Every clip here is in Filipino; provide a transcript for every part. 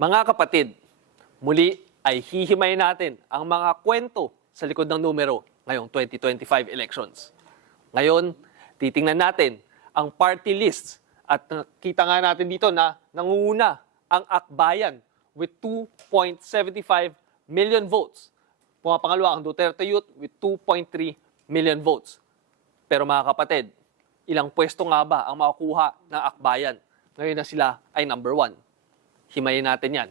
Mga kapatid, muli ay hihimayin natin ang mga kwento sa likod ng numero ngayong 2025 elections. Ngayon, titingnan natin ang party lists at nakita nga natin dito na nangunguna ang Akbayan with 2.75 million votes. Pumapangalawa ang Duterte Youth with 2.3 million votes. Pero mga kapatid, ilang pwesto nga ba ang makukuha ng Akbayan ngayon na sila ay number 1? Himayin natin yan.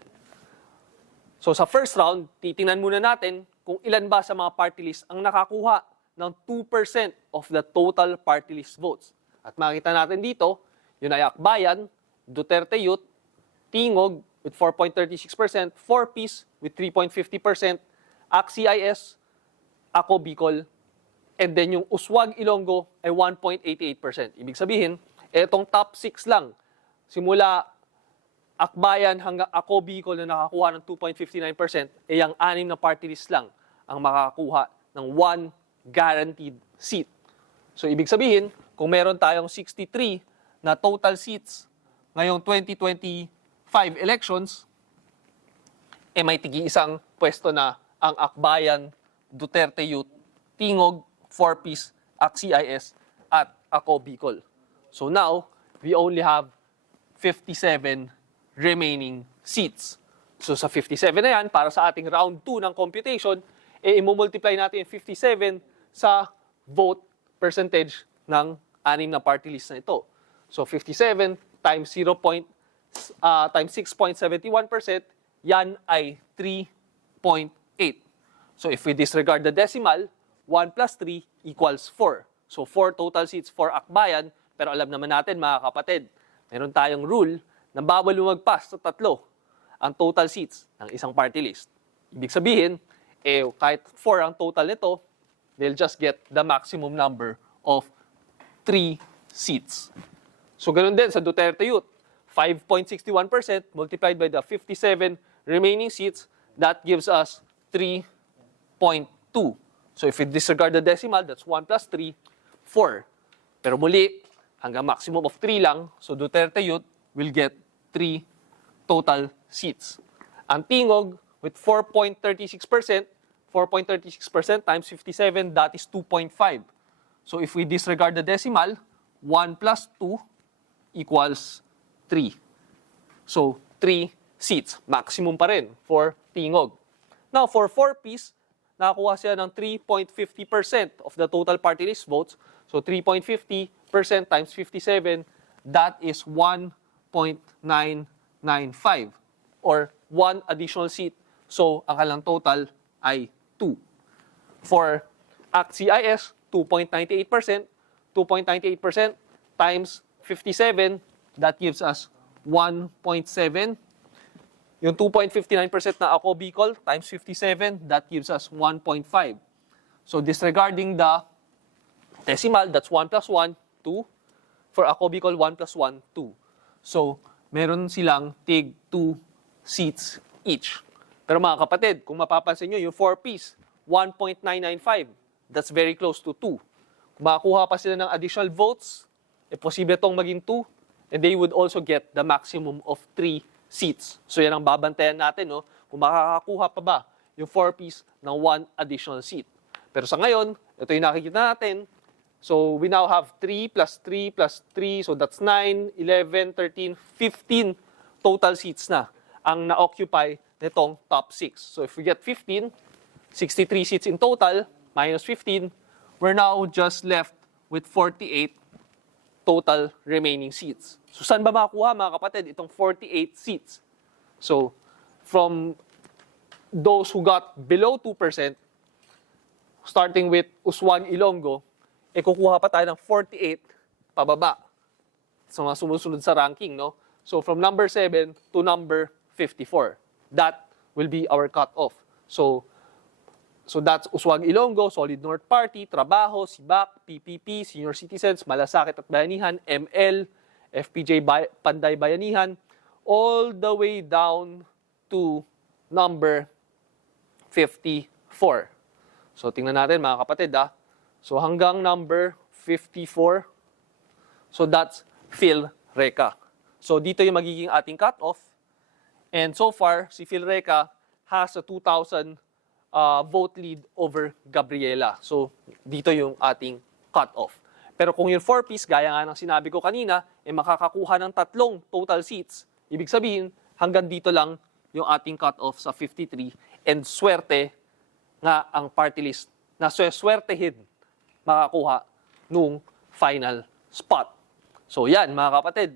So sa first round, titingnan muna natin kung ilan ba sa mga party list ang nakakuha ng 2% of the total party list votes. At makita natin dito, yun ay Akbayan, Duterte Youth, Tingog with 4.36%, 4Ps with 3.50%, ACT-CIS, Ako Bicol, and then yung Uswag Ilonggo ay 1.88%. Ibig sabihin, etong top 6 lang, simula Akbayan hanggang Ako Bicol na nakakuha ng 2.59%, eh ang 6 na party list lang ang makakakuha ng 1 guaranteed seat. So ibig sabihin, kung meron tayong 63 na total seats ngayong 2025 elections, eh may tigi-isang pwesto na ang Akbayan, Duterte Youth, Tingog, 4Ps, ACT-CIS, at Ako Bicol. So now, we only have 57 remaining seats. So sa 57 na yan, para sa ating round 2 ng computation, i-multiply natin yung 57 sa vote percentage ng 6 na party list na ito. So 57 times 6.71%, yan ay 3.8. So if we disregard the decimal, 1 plus 3 equals 4. So 4 total seats for Akbayan, pero alam naman natin mga kapatid, meron tayong rule na bawal lumagpas sa 3 ang total seats ng isang party list. Ibig sabihin, kahit 4 ang total nito, they'll just get the maximum number of 3 seats. So ganoon din sa Duterte Youth, 5.61% multiplied by the 57 remaining seats, that gives us 3.2. So if we disregard the decimal, that's 1 plus 3, 4. Pero muli, hanggang maximum of 3 lang, so Duterte Youth will get 3 total seats. Ang Tingog with 4.36%, 4.36% times 57, that is 2.5. So if we disregard the decimal, 1 plus 2 equals 3. So 3 seats, maximum pa rin for Tingog. Now for 4Ps, nakakuha siya ng 3.50% of the total party list votes. So 3.50% times 57, that is 1.995 or 1 additional seat. So ang kanilang total ay 2. For ACT-CIS, 2.98%. 2.98% times 57, that gives us 1.7. Yung 2.59% na Ako Bicol times 57, that gives us 1.5. So disregarding the decimal, that's 1 plus 1, 2. For Ako Bicol, 1 plus 1, 2. So, meron silang tig 2 seats each. Pero mga kapatid, kung mapapansin nyo, yung 4Ps, 1.995. That's very close to 2. Kung makakuha pa sila ng additional votes, posible itong maging 2, and they would also get the maximum of 3 seats. So yan ang babantayan natin, no? Kung makakakuha pa ba yung 4Ps ng 1 additional seat. Pero sa ngayon, ito yung nakikita natin. So we now have 3 plus 3 plus 3, so that's 9, 11, 13, 15 total seats na ang na-occupy nitong top 6. So if we get 15, 63 seats in total, minus 15, we're now just left with 48 total remaining seats. So saan ba makuha mga kapatid itong 48 seats? So from those who got below 2%, starting with Uswag Ilonggo, kukuha pa tayo ng 48 pababa sa mga sumusunod sa ranking, no? So from number 7 to number 54. That will be our cutoff. So that's Uswag Ilonggo, Solid North Party, Trabaho, Sibak, PPP, Senior Citizens, Malasakit at Bayanihan, ML, FPJ Panday Bayanihan, all the way down to number 54. So tingnan natin mga kapatid, So hanggang number 54, so that's Phil Reca. So dito yung magiging ating cutoff. And so far, si Phil Reca has a 2,000 vote lead over Gabriela. So, dito yung ating cut-off. Pero kung yung 4-piece, gaya nga ng sinabi ko kanina, makakakuha ng 3 total seats. Ibig sabihin, hanggang dito lang yung ating cut-off sa 53. And swerte nga ang party list na swertehin makakuha nung final spot. So yan, mga kapatid,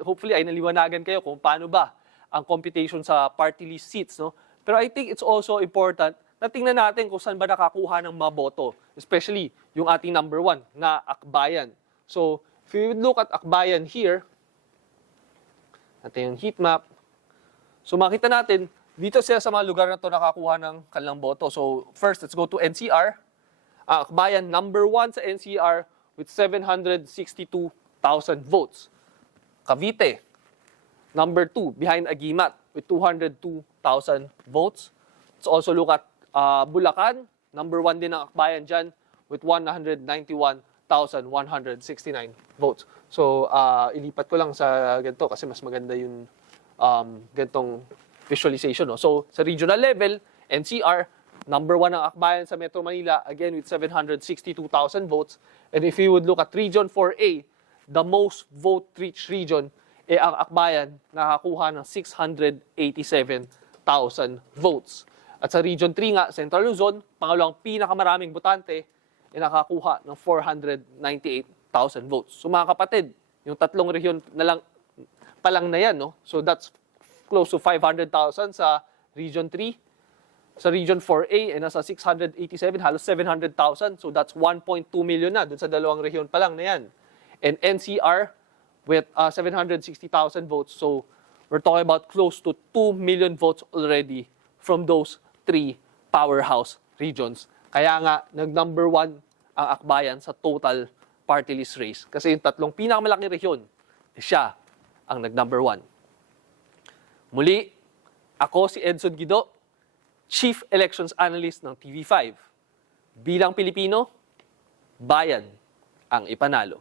hopefully ay naliwanagan kayo kung paano ba ang computation sa party list seats. No? Pero I think it's also important na tingnan natin kung saan ba nakakuha ng mga boto, especially yung ating number 1 na Akbayan. So, if you look at Akbayan here, natin yung heat map. So, makita natin, dito sila sa mga lugar na to nakakuha ng kanilang boto. So, first, let's go to NCR. Akbayan, number 1 sa NCR with 762,000 votes. Cavite, number 2, behind Aguimat with 202,000 votes. Let's also look at Bulacan, number 1 din ang Akbayan dyan with 191,169 votes. So, ilipat ko lang sa ganito kasi mas maganda yung ganitong visualization. No? So, sa regional level, NCR, number 1 ang Akbayan sa Metro Manila, again with 762,000 votes. And if you would look at Region 4A, the most vote-rich region, ang Akbayan nakakuha ng 687,000 votes. At sa Region 3 nga, Central Luzon, pangalawang pinakamaraming botante, nakakuha ng 498,000 votes. So mga kapatid, yung 3 rehiyon na lang, palang na yan, no? So that's close to 500,000 sa Region 3. Sa Region 4A, nasa 687, halos 700,000. So that's 1.2 million na dun sa 2 rehiyon pa lang na yan. And NCR with 760,000 votes. So we're talking about close to 2 million votes already from those 3 powerhouse regions. Kaya nga, nag-number 1 ang Akbayan sa total party list race. Kasi yung 3 pinakamalaking rehiyon, siya ang nag-number 1. Muli, ako si Edson Guido, Chief Elections Analyst ng TV5. Bilang Pilipino, bayan ang ipanalo.